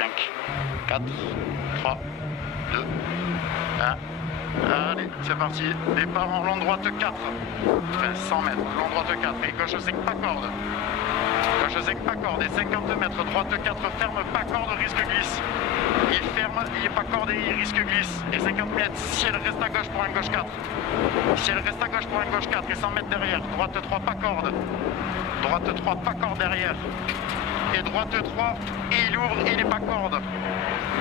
5, 4, 3, 2, 1. Allez, c'est parti. Départ en long droite 4. Enfin, 100 mètres. Long droite 4. Et gauche 5, pas corde. Gauche 5, pas corde. Et 50 mètres. Droite 4, ferme, pas corde, risque glisse. Il ferme, il est pas corde et il risque glisse. Et 50 mètres, ciel reste à gauche pour un gauche 4. Ciel reste à gauche pour un gauche 4. Et 100 mètres derrière. Droite 3, pas corde. Droite 3, pas corde derrière. Et droite 3, et il ouvre, il n'est pas corde.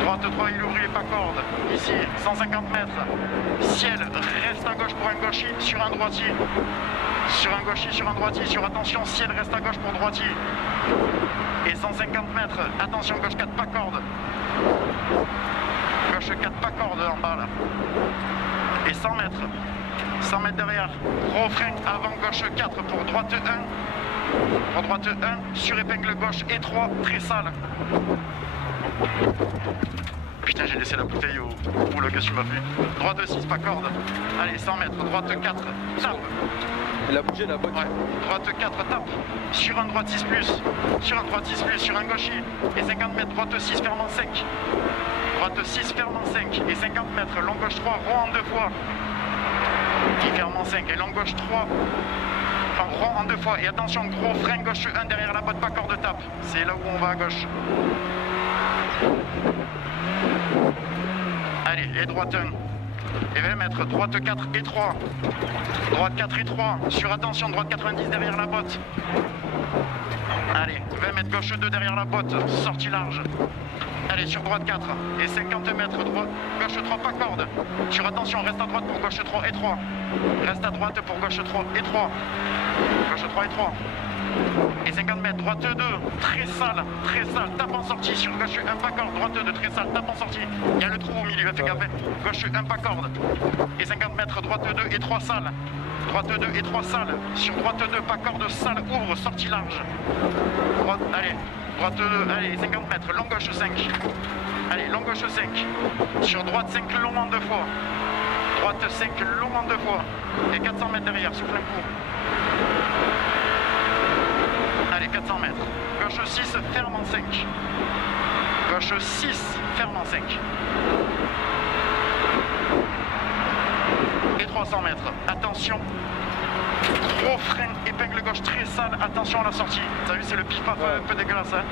Droite 3, il ouvre, il n'est pas corde. Ici, 150 mètres. Ciel, reste à gauche pour un gaucher, sur un droitier. Sur un gaucher, sur un droitier. Sur attention, ciel, reste à gauche pour droitier. Et 150 mètres. Attention, gauche 4, pas corde. Gauche 4, pas corde en bas là. Et 100 mètres. 100 mètres derrière. Gros frein avant gauche 4 pour droite 1. Pour droite 1, sur épingle gauche et 3, très sale. Putain, j'ai laissé la bouteille au boulot, qu'est-ce que tu m'as fait? Droite 6, pas corde. Allez, 100 mètres, droite 4, tape. Elle a bougé la botte. Ouais, droite 4, tape. Sur un droite 6 plus. Sur un droite 6 plus, sur un gaucher. Et 50 mètres, droite 6, ferme en 5. Droite 6, ferme en 5. Et 50 mètres, long gauche 3, rond en 2 fois. Qui ferme en 5. Et long gauche 3. Rond en 2 fois. Et attention, gros frein gauche 1 derrière la botte, pas corde tape. C'est là où on va à gauche. Allez, et droite 1. Et 20 mètres, droite 4 et 3. Droite 4 et 3. Sur attention, droite 90 derrière la botte. Allez, 20 mètres, gauche 2 derrière la botte. Sortie large. Allez, sur droite 4 et 50 mètres, droite, gauche 3, pas corde. Sur attention, reste à droite pour gauche 3 et 3. Reste à droite pour gauche 3 et 3. Gauche 3 et 3. Et 50 mètres, droite 2, très sale, tape en sortie. Sur gauche 1, pas corde, droite 2, très sale, tape en sortie. Il y a le trou au milieu, fais gaffe. Gauche 1, pas corde. Et 50 mètres, droite 2 et 3 sale. Droite 2 et 3 sale. Sur droite 2, pas corde, sale, ouvre, sortie large. Droite, allez. Droite 2, allez, 50 mètres, long gauche 5. Allez, long gauche 5. Sur droite 5, long en 2 fois. Droite 5, long en 2 fois. Et 400 mètres derrière, souffle un coup. Allez, 400 mètres. Gauche 6, ferme en 5. Gauche 6, ferme en 5. Et 300 mètres. Attention. Gros frein, épingle gauche très sale, attention à la sortie. T'as vu, c'est le pif-paf un peu dégueulasse. Hein.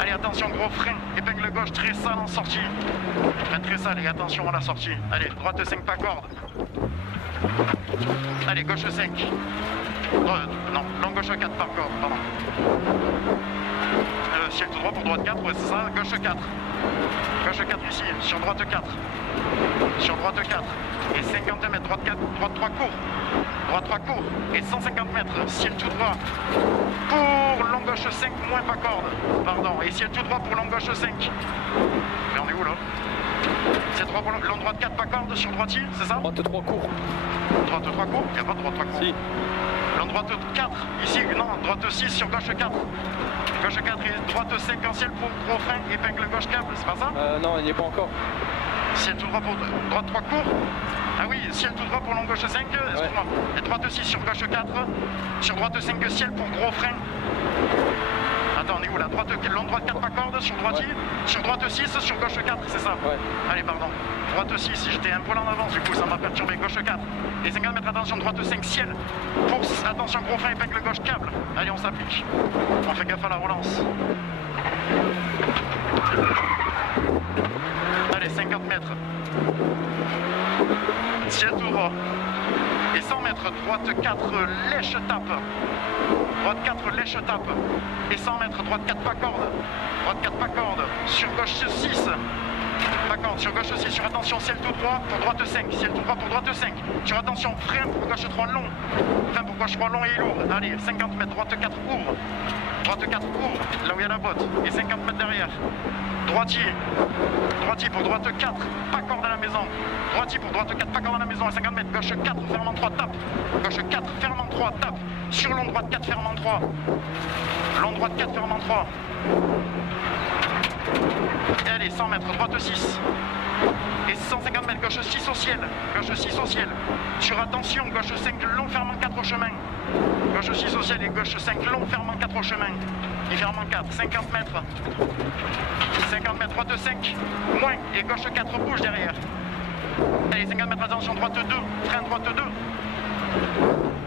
Allez, attention, gros frein, épingle gauche très sale en sortie. Frein très sale et attention à la sortie. Allez, droite 5, pas corde. Allez, gauche 5. Non, long gauche 4 par corde, pardon. Ciel tout droit pour droite 4, ouais, c'est ça, gauche 4. Gauche 4 ici, sur droite 4. Sur droite 4. Et 50 mètres, droite 4, droite 3 court. Droite 3 court. Et 150 mètres, ciel tout droit. Pour long gauche 5, moins pas corde. Pardon. Et ciel tout droit pour long gauche 5. Mais on est où là? C'est 3 pour long droite 4, pas corde sur droitier, c'est ça? Droite 3 court. Droite 3 court? Il n'y a pas de droite 3 court. Si. Long droite 4, ici, non, droite 6 sur gauche 4. Gauche 4 et droite 5 en ciel pour gros frein, épingle gauche câble, c'est pas ça? Non, il n'y est pas encore. Ciel tout droit pour droite 3 court. Ah oui, ciel tout droit pour long gauche 5, excuse-moi. Et droite 6 sur gauche 4. Sur droite 5 ciel pour gros frein. Attends, on est où là? Long droite 4 pas corde sur droitier. Sur droite 6 sur gauche 4, c'est ça? Ouais. Allez, pardon. Droite 6, j'étais un poil en avance, du coup ça m'a perturbé. Gauche 4. Et 50 mètres, attention, droite 5 ciel. Pour, attention, gros frein, épingle gauche câble. Allez, on s'applique. On fait gaffe à la relance. Allez, 50 mètres. Ciel tout droit. Et 100 mètres, droite 4, lèche tape. Droite 4, lèche tape. Et 100 mètres, droite 4, pas corde. Droite 4, pas corde. Sur gauche 6. Pas corde, sur gauche 6. Sur attention, ciel tout droit pour droite 5. Ciel tout droit pour droite 5. Sur attention, frein pour gauche 3 long. Frein pour gauche 3 long et lourd. Allez, 50 mètres, droite 4, ouvre. Droite 4, ouvre. Là où il y a la botte. Et 50 mètres derrière. Droitier. Droitier pour droite 4, pas corde à la maison. Droitier pour droite 4, pas corde à la maison. À 50 mètres, gauche 4, ferme en 3, tape. Gauche 4, ferme en 3, tape. Sur long droite 4, ferme en 3. Long droite 4, ferme en 3. Et allez, 100 mètres, droite 6. Et 150 mètres, gauche 6 au ciel. Gauche 6 au ciel. Sur attention, gauche 5, long, ferme en 4 au chemin. Gauche 6 au ciel et gauche 5, long, ferme en 4 au chemin. Il ferme en 4, 50 mètres. 50 mètres, droite 5, moins, et gauche 4, bouge derrière. Allez, 50 mètres, attention, droite 2, frein droite 2.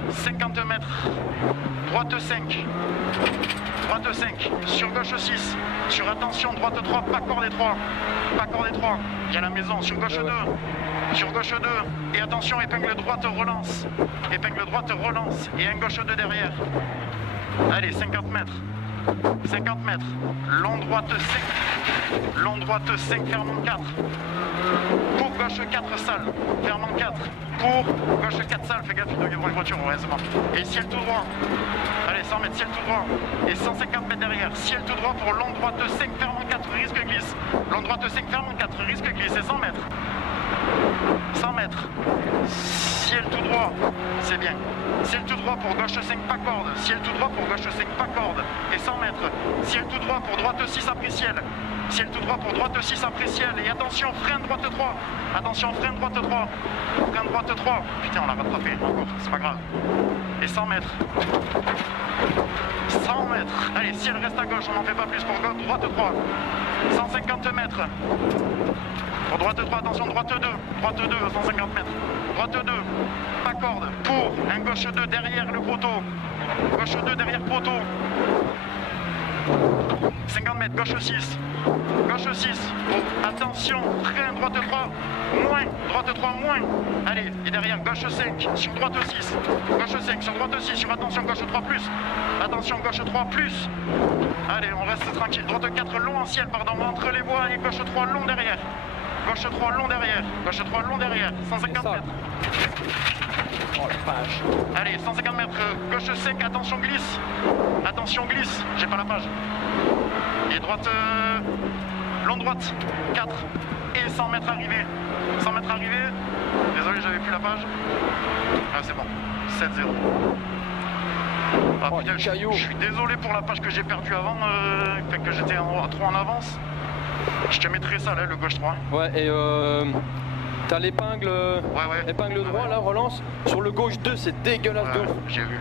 50 mètres, droite 5, droite 5, sur gauche 6, sur attention, droite 3, pas corde 3, pas corde 3, il y a la maison, sur gauche 2, sur gauche 2, et attention, épingle droite relance, et un gauche 2 derrière. Allez, 50 mètres, 50 mètres, long droite 5, ferme en 4, pour gauche 4 salle, ferme en 4, pour gauche 4 salles, fais gaffe, il doit y avoir une voiture, heureusement. Et ciel tout droit, allez 100 mètres, ciel tout droit, et 150 mètres derrière, ciel tout droit pour long droite 5, ferme en 4, risque glisse, long droite 5, ferme en 4, risque glisse, et 100 mètres, 100 mètres, ciel tout droit, c'est bien, ciel tout droit pour gauche 5, pas corde, ciel tout droit pour gauche 5, pas corde, et 100 mètres, ciel tout droit pour droite 6 après ciel, ciel tout droit pour droite 6 après ciel, et attention, frein droite 3, attention, frein droite 3, frein droite 3, putain on l'a rattrapé, encore, c'est pas grave, et 100 mètres, 100 mètres, allez, ciel reste à gauche, on n'en fait pas plus pour gauche, droite 3, 150 mètres, pour droite 3, attention, droite 2, 150 mètres, droite 2, pas corde, pour, un gauche 2 derrière le poteau, gauche 2 derrière poteau, 50 mètres, gauche 6, oh, attention, frein, droite 3, moins, droite 3, moins, allez, et derrière, gauche 5, sur droite 6, gauche 5, sur droite 6, sur attention, gauche 3 plus, attention, gauche 3 plus, allez, on reste tranquille, droite 4, long en ciel, pardon, entre les voies, et gauche 3, long derrière, gauche 3, long derrière, gauche 3, long derrière, 150 mètres. Oh la vache. Allez, 150 mètres, gauche 5, attention glisse, j'ai pas la page. Et droite, long droite, 4, et 100 mètres arrivée. 100 mètres arrivée, désolé, j'avais plus la page. Ah, c'est bon, 7-0. Ah Oh, putain, je suis désolé pour la page que j'ai perdue avant, que j'étais trop en avance. Je te mettrai ça là, le gauche 3. Ouais, et t'as l'épingle ouais. épingle droit là, relance. Sur le gauche 2, c'est dégueulasse de ouf. J'ai vu.